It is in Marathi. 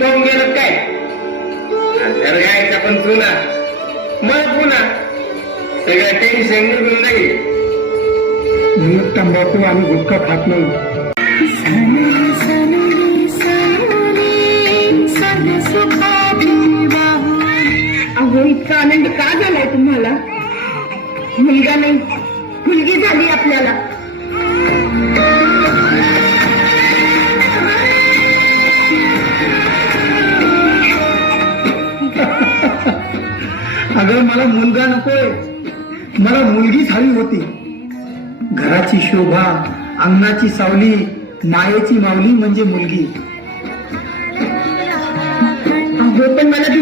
पाहून गेलं काय? घर गायचा पण चुना मग पुन्हा सगळं टेन्शन निघून जाईल. मी तंबाखू आणि गुटखा खात नाही. अहो इतका आनंद का झालाय तुम्हाला? मुलगा नाही मुलगी झाली आपल्याला. अगं मला मुलगा नकोय, मला मुलगीच हवी होती. घराची शोभा, अंगणाची सावली, मायेची माऊली म्हणजे मुलगी. अहो पण मला